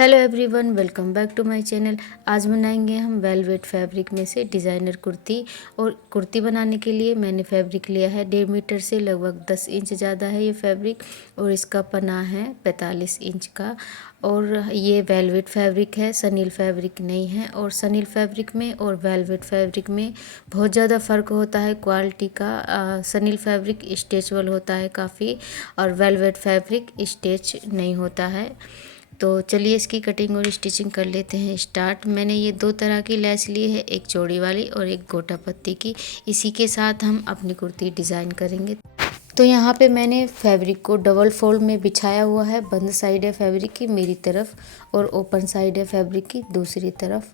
Hello everyone, welcome back to my channel. आज बनाएंगे हम वेलवेट फैब्रिक में से डिज़ाइनर कुर्ती। और कुर्ती बनाने के लिए मैंने फैब्रिक लिया है 1.5 मीटर से लगभग 10 इंच ज़्यादा है ये फैब्रिक। और इसका पना है 45 इंच का। और ये वेलवेट फैब्रिक है, सनील फैब्रिक नहीं है। और सनील फैब्रिक में और वेलवेट फैब्रिक में बहुत ज़्यादा फ़र्क होता है क्वालिटी का। सनील फैब्रिक स्ट्रेचेबल होता है काफ़ी, और वेलवेट फैब्रिक स्ट्रेच नहीं होता है। तो चलिए इसकी कटिंग और स्टिचिंग कर लेते हैं स्टार्ट। मैंने ये दो तरह की लेस ली है, एक चौड़ी वाली और एक गोटा पत्ती की। इसी के साथ हम अपनी कुर्ती डिज़ाइन करेंगे। तो यहाँ पे मैंने फैब्रिक को डबल फोल्ड में बिछाया हुआ है। बंद साइड है फैब्रिक की मेरी तरफ और ओपन साइड है फैब्रिक की दूसरी तरफ।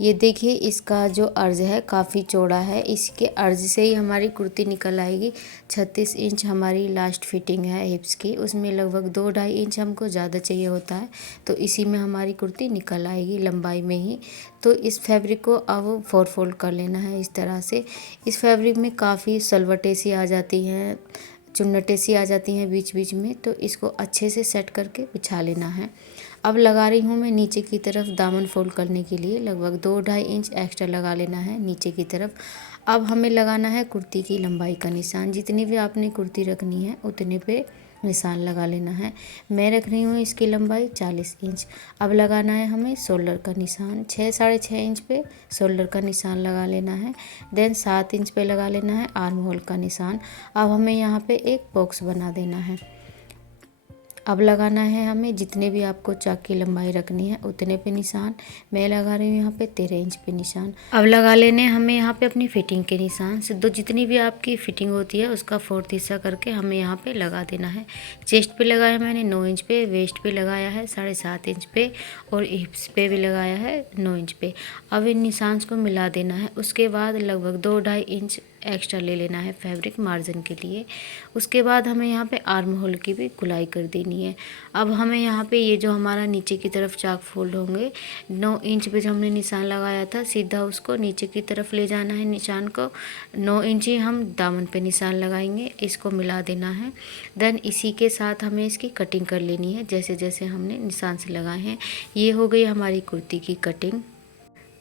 ये देखिए, इसका जो अर्ज है काफ़ी चौड़ा है। इसके अर्ज से ही हमारी कुर्ती निकल आएगी। 36 इंच हमारी लास्ट फिटिंग है हिप्स की, उसमें लगभग 2-2.5 इंच हमको ज़्यादा चाहिए होता है। तो इसी में हमारी कुर्ती निकल आएगी लंबाई में ही। तो इस फैब्रिक को अब 4 फोल्ड कर लेना है इस तरह से। इस फैब्रिक में काफ़ी सलवटें सी आ जाती हैं, चुन्नटें सी आ जाती हैं बीच बीच में, तो इसको अच्छे से सेट करके बिछा लेना है। अब लगा रही हूँ मैं नीचे की तरफ दामन फोल्ड करने के लिए लगभग 2-2.5 इंच एक्स्ट्रा लगा लेना है नीचे की तरफ। अब हमें लगाना है कुर्ती की लंबाई का निशान। जितनी भी आपने कुर्ती रखनी है उतने पे निशान लगा लेना है। मैं रख रही हूँ इसकी लंबाई 40 इंच। अब लगाना है हमें शोल्डर का निशान। 6-6.5 इंच पे शोल्डर का निशान लगा लेना है। देन 7 इंच पे लगा लेना है आर्म होल का निशान। अब हमें यहाँ पे एक बॉक्स बना देना है। अब लगाना है हमें जितने भी आपको चाक की लंबाई रखनी है उतने पे निशान। मैं लगा रही हूँ यहाँ पे 13 इंच पे निशान। अब लगा लेने हमें यहाँ पे अपनी फिटिंग के निशान से। दो जितनी भी आपकी फिटिंग होती है उसका 4th हिस्सा करके हमें यहाँ पे लगा देना है। चेस्ट पे लगाया मैंने 9 इंच पे, वेस्ट पे लगाया है 7.5 इंच पे और हिप्स पे भी लगाया है 9 इंच पे। अब इन निशान को मिला देना है। उसके बाद लगभग 2-2.5 इंच एक्स्ट्रा ले लेना है फैब्रिक मार्जिन के लिए। उसके बाद हमें यहाँ पे आर्म होल की भी गुलाई कर देनी है। अब हमें यहाँ पे ये जो हमारा नीचे की तरफ चाक फोल्ड होंगे 9 इंच पे जो हमने निशान लगाया था, सीधा उसको नीचे की तरफ ले जाना है। निशान को 9 इंच ही हम दामन पे निशान लगाएंगे, इसको मिला देना है। देन इसी के साथ हमें इसकी कटिंग कर लेनी है जैसे जैसे हमने निशान से लगाए हैं। ये हो गई हमारी कुर्ती की कटिंग।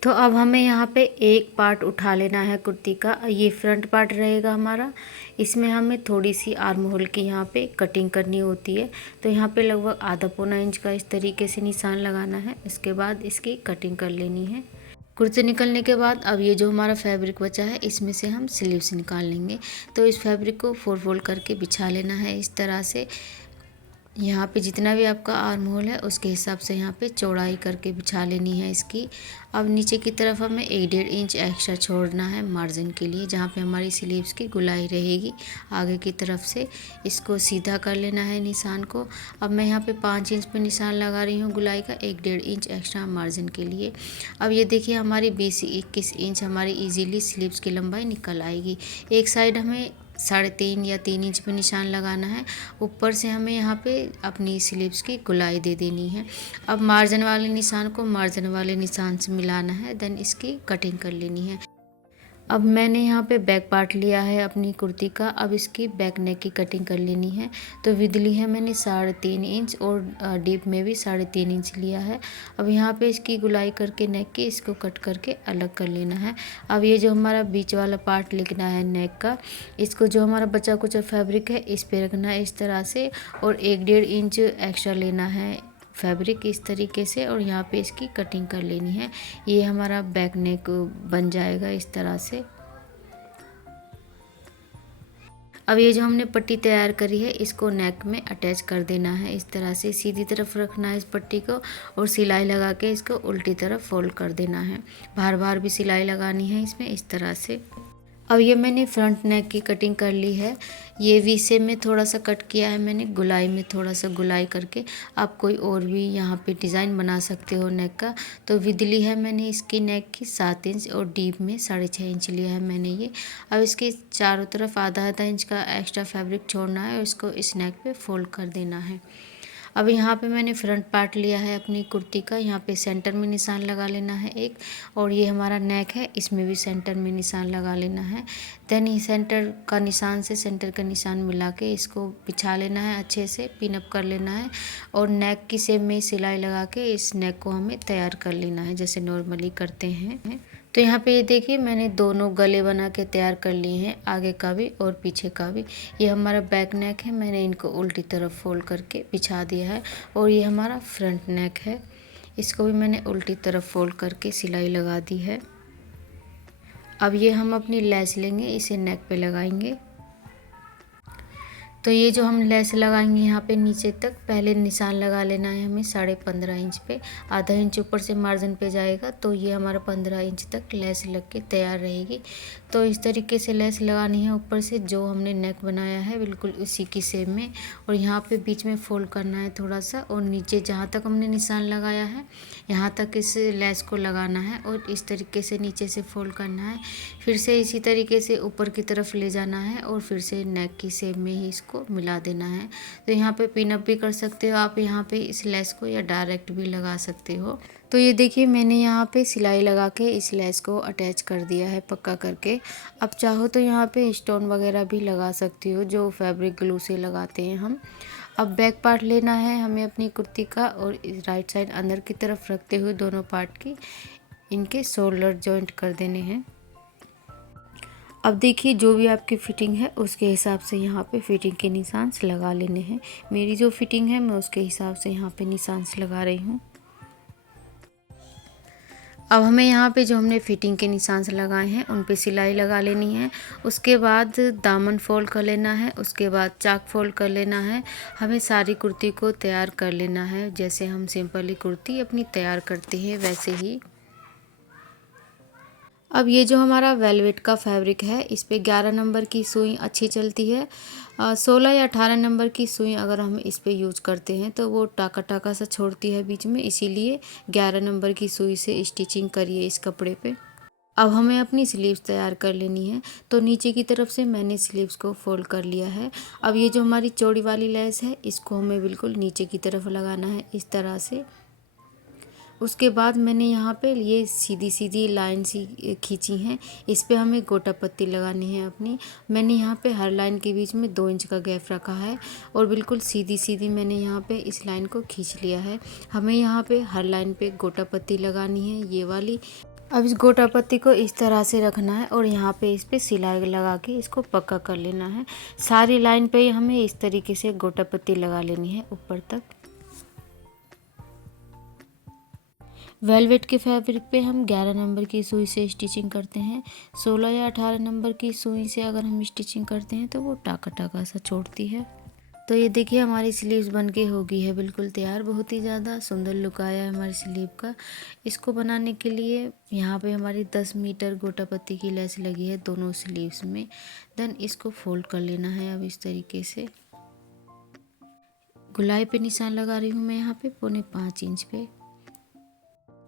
तो अब हमें यहाँ पे एक पार्ट उठा लेना है कुर्ती का। ये फ्रंट पार्ट रहेगा हमारा। इसमें हमें थोड़ी सी आर्म होल की यहाँ पे कटिंग करनी होती है। तो यहाँ पे लगभग आधा पौना इंच का इस तरीके से निशान लगाना है। इसके बाद इसकी कटिंग कर लेनी है। कुर्ती निकलने के बाद अब ये जो हमारा फैब्रिक बचा है इसमें से हम स्लीव्स निकाल लेंगे। तो इस फैब्रिक को 4 फोल्ड करके बिछा लेना है इस तरह से। यहाँ पे जितना भी आपका आर्म होल है उसके हिसाब से यहाँ पे चौड़ाई करके बिछा लेनी है इसकी। अब नीचे की तरफ हमें 1-1.5 इंच एक्स्ट्रा छोड़ना है मार्जिन के लिए, जहाँ पे हमारी स्लीव्स की गुलाई रहेगी आगे की तरफ से। इसको सीधा कर लेना है निशान को। अब मैं यहाँ पे 5 इंच पे निशान लगा रही हूँ गुलाई का, 1-1.5 इंच एक्स्ट्रा मार्जिन के लिए। अब ये देखिए हमारी 20 से 21 इंच हमारी ईजीली स्लीव्स की लंबाई निकल आएगी। एक साइड हमें 3.5 या 3 इंच पे निशान लगाना है। ऊपर से हमें यहाँ पे अपनी स्लीव्स की गुलाई दे देनी है। अब मार्जिन वाले निशान को मार्जिन वाले निशान से मिलाना है। देन इसकी कटिंग कर लेनी है। अब मैंने यहाँ पे बैक पार्ट लिया है अपनी कुर्ती का। अब इसकी बैक नेक की कटिंग कर लेनी है। तो विद ली है मैंने 3.5 इंच और डीप में भी 3.5 इंच लिया है। अब यहाँ पे इसकी गुलाई करके नेक की इसको कट करके अलग कर लेना है। अब ये जो हमारा बीच वाला पार्ट लिखना है नेक का, इसको जो हमारा बचा कुचा फैब्रिक है इस पे रखना है इस तरह से। और 1-1.5 इंच एक्स्ट्रा लेना है फैब्रिक इस तरीके से और यहाँ पे इसकी कटिंग कर लेनी है। ये हमारा बैक नेक बन जाएगा इस तरह से। अब ये जो हमने पट्टी तैयार करी है इसको नेक में अटैच कर देना है इस तरह से। सीधी तरफ रखना है इस पट्टी को और सिलाई लगा के इसको उल्टी तरफ फोल्ड कर देना है। बार बार भी सिलाई लगानी है इसमें इस तरह से। अब ये मैंने फ्रंट नेक की कटिंग कर ली है। ये वी शेप में थोड़ा सा कट किया है मैंने, गुलाई में थोड़ा सा गुलाई करके। आप कोई और भी यहाँ पे डिज़ाइन बना सकते हो नेक का। तो विद ली है मैंने इसकी नेक की 7 इंच और डीप में 6.5 इंच लिया है मैंने ये। अब इसके चारों तरफ आधा आधा इंच का एक्स्ट्रा फैब्रिक छोड़ना है और इसको इस नेक पे फोल्ड कर देना है। अब यहाँ पे मैंने फ्रंट पार्ट लिया है अपनी कुर्ती का। यहाँ पे सेंटर में निशान लगा लेना है एक, और ये हमारा नेक है, इसमें भी सेंटर में निशान लगा लेना है। देन ये सेंटर का निशान से सेंटर का निशान मिला के इसको बिछा लेना है, अच्छे से पिन अप कर लेना है, और नेक की शेप में सिलाई लगा के इस नेक को हमें तैयार कर लेना है जैसे नॉर्मली करते हैं। तो यहाँ पे ये देखिए मैंने दोनों गले बना के तैयार कर लिए हैं, आगे का भी और पीछे का भी। ये हमारा बैक नेक है, मैंने इनको उल्टी तरफ फोल्ड करके बिछा दिया है, और ये हमारा फ्रंट नेक है, इसको भी मैंने उल्टी तरफ फोल्ड करके सिलाई लगा दी है। अब ये हम अपनी लेस लेंगे, इसे नेक पे लगाएंगे। तो ये जो हम लेस लगाएंगे यहाँ पे नीचे तक, पहले निशान लगा लेना है हमें 15.5 इंच पे, आधा इंच ऊपर से मार्जिन पे जाएगा, तो ये हमारा 15 इंच तक लेस लग के तैयार रहेगी। तो इस तरीके से लेस लगानी है ऊपर से, जो हमने नेक बनाया है बिल्कुल उसी की शेप में, और यहाँ पे बीच में फोल्ड करना है थोड़ा सा, और नीचे जहाँ तक हमने निशान लगाया है यहाँ तक इस लेस को लगाना है, और इस तरीके से नीचे से फोल्ड करना है। फिर से इसी तरीके से ऊपर की तरफ ले जाना है, और फिर से नेक की शेप में ही इसको मिला देना है। तो यहाँ पे पिन अप भी कर सकते हो आप यहाँ पे इस लेस को, या डायरेक्ट भी लगा सकते हो। तो ये देखिए मैंने यहाँ पे सिलाई लगा के इस लेस को अटैच कर दिया है पक्का करके। अब चाहो तो यहाँ पे स्टोन वगैरह भी लगा सकती हो, जो फैब्रिक ग्लू से लगाते हैं हम। अब बैक पार्ट लेना है हमें अपनी कुर्ती का, और राइट साइड अंदर की तरफ रखते हुए दोनों पार्ट की इनके शोल्डर जॉइंट कर देने हैं। अब देखिए जो भी आपकी फ़िटिंग है उसके हिसाब से यहाँ पे फ़िटिंग के निशान लगा लेने हैं। मेरी जो फ़िटिंग है मैं उसके हिसाब से यहाँ पे निशान लगा रही हूँ। अब हमें यहाँ पे जो हमने फ़िटिंग के निशान लगाए हैं उन पे सिलाई लगा लेनी है। उसके बाद दामन फोल्ड कर लेना है, उसके बाद चाक फोल्ड कर लेना है। हमें सारी कुर्ती को तैयार कर लेना है, जैसे हम सिंपली कुर्ती अपनी तैयार करते हैं वैसे ही। अब ये जो हमारा वेलवेट का फैब्रिक है, इस पे 11 नंबर की सुई अच्छी चलती है। 16 या 18 नंबर की सुई अगर हम इस पे यूज करते हैं तो वो टाका टाका सा छोड़ती है बीच में, इसीलिए 11 नंबर की सुई से स्टिचिंग करिए इस कपड़े पे। अब हमें अपनी स्लीव्स तैयार कर लेनी है, तो नीचे की तरफ से मैंने स्लीव्स को फोल्ड कर लिया है। अब ये जो हमारी चौड़ी वाली लेस है इसको हमें बिल्कुल नीचे की तरफ लगाना है इस तरह से। उसके बाद मैंने यहाँ पे ये सीधी सीधी लाइन सी खींची हैं, इस पे हमें गोटा पत्ती लगानी है अपनी। मैंने यहाँ पे हर लाइन के बीच में 2 इंच का गैप रखा है, और बिल्कुल सीधी सीधी मैंने यहाँ पे इस लाइन को खींच लिया है। हमें यहाँ पे हर लाइन पे गोटा पत्ती लगानी है, ये वाली। अब इस गोटा पत्ती को इस तरह से रखना है, और यहाँ पे इस पे सिलाई लगा के इसको पक्का कर लेना है। सारी लाइन पे हमें इस तरीके से गोटा पत्ती लगा लेनी है ऊपर तक। वेलवेट के फैब्रिक पे हम 11 नंबर की सुई से स्टिचिंग करते हैं। 16 या 18 नंबर की सुई से अगर हम स्टिचिंग करते हैं तो वो टाका टाका सा छोड़ती है। तो ये देखिए हमारी स्लीव्स बन के हो गई है बिल्कुल तैयार। बहुत ही ज़्यादा सुंदर लुक आया है हमारी स्लीव का। इसको बनाने के लिए यहाँ पे हमारी 10 मीटर गोटा पत्ती की लेस लगी है दोनों स्लीव्स में। देन इसको फोल्ड कर लेना है अब इस तरीके से। गुलाई पे निशान लगा रही हूँ मैं यहाँ पे 4.25 इंच पे।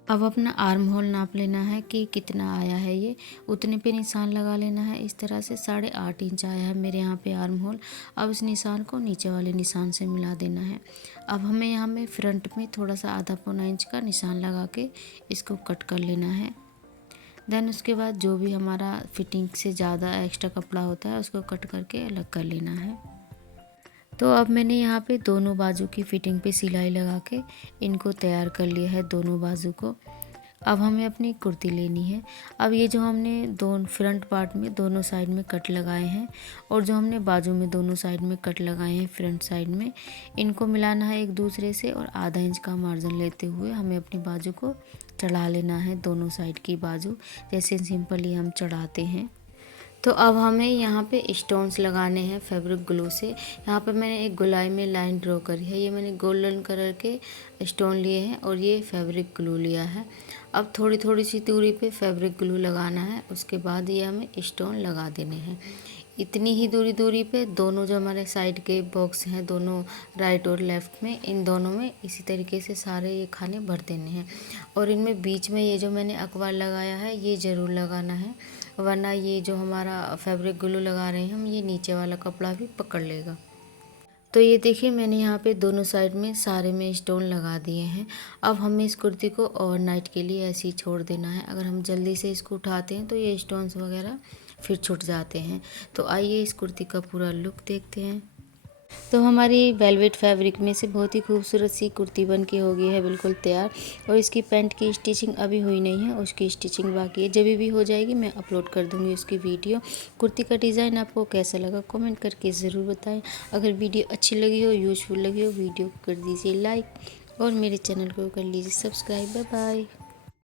अब अपना आर्म होल नाप लेना है कि कितना आया है, ये उतने पे निशान लगा लेना है। इस तरह से 8.5 इंच आया है मेरे यहाँ पे आर्म होल। अब इस निशान को नीचे वाले निशान से मिला देना है। अब हमें यहाँ में फ्रंट में थोड़ा सा आधा पौना इंच का निशान लगा के इसको कट कर लेना है। देन उसके बाद जो भी हमारा फिटिंग से ज़्यादा एक्स्ट्रा कपड़ा होता है उसको कट करके अलग कर लेना है। तो अब मैंने यहाँ पे दोनों बाजू की फिटिंग पे सिलाई लगा के इनको तैयार कर लिया है दोनों बाजू को। अब हमें अपनी कुर्ती लेनी है। अब ये जो हमने दोनों फ्रंट पार्ट में दोनों साइड में कट लगाए हैं, और जो हमने बाजू में दोनों साइड में कट लगाए हैं फ्रंट साइड में, इनको मिलाना है एक दूसरे से, और आधा इंच का मार्जिन लेते हुए हमें अपनी बाजू को चढ़ा लेना है, दोनों साइड की बाजू जैसे सिंपली हम चढ़ाते हैं। तो अब हमें यहाँ पे स्टोन्स लगाने हैं फैब्रिक ग्लू से। यहाँ पे मैंने एक गुलाई में लाइन ड्रॉ करी है। ये मैंने गोल्डन कलर के स्टोन लिए हैं, और ये फैब्रिक ग्लू लिया है। अब थोड़ी थोड़ी सी दूरी पे फैब्रिक ग्लू लगाना है, उसके बाद ये हमें स्टोन लगा देने हैं। इतनी ही दूरी पे दोनों जो हमारे साइड के बॉक्स हैं दोनों राइट और लेफ़्ट में, इन दोनों में इसी तरीके से सारे ये खाने भर देने हैं। और इनमें बीच में ये जो मैंने अखबार लगाया है ये ज़रूर लगाना है, वरना ये जो हमारा फैब्रिक ग्लू लगा रहे हैं हम, ये नीचे वाला कपड़ा भी पकड़ लेगा। तो ये देखिए मैंने यहाँ पे दोनों साइड में सारे में स्टोन लगा दिए हैं। अब हमें इस कुर्ती को ओवरनाइट के लिए ऐसे ही छोड़ देना है। अगर हम जल्दी से इसको उठाते हैं तो ये स्टोन्स वगैरह फिर छूट जाते हैं। तो आइए इस कुर्ती का पूरा लुक देखते हैं। तो हमारी वेलवेट फैब्रिक में से बहुत ही खूबसूरत सी कुर्ती बन के हो गई है बिल्कुल तैयार। और इसकी पैंट की स्टिचिंग अभी हुई नहीं है, उसकी स्टिचिंग बाकी है। जब भी हो जाएगी मैं अपलोड कर दूँगी उसकी वीडियो। कुर्ती का डिज़ाइन आपको कैसा लगा कमेंट करके ज़रूर बताएं। अगर वीडियो अच्छी लगी हो, यूज़फुल लगी हो, वीडियो को कर दीजिए लाइक और मेरे चैनल को कर लीजिए सब्सक्राइब। Bye bye.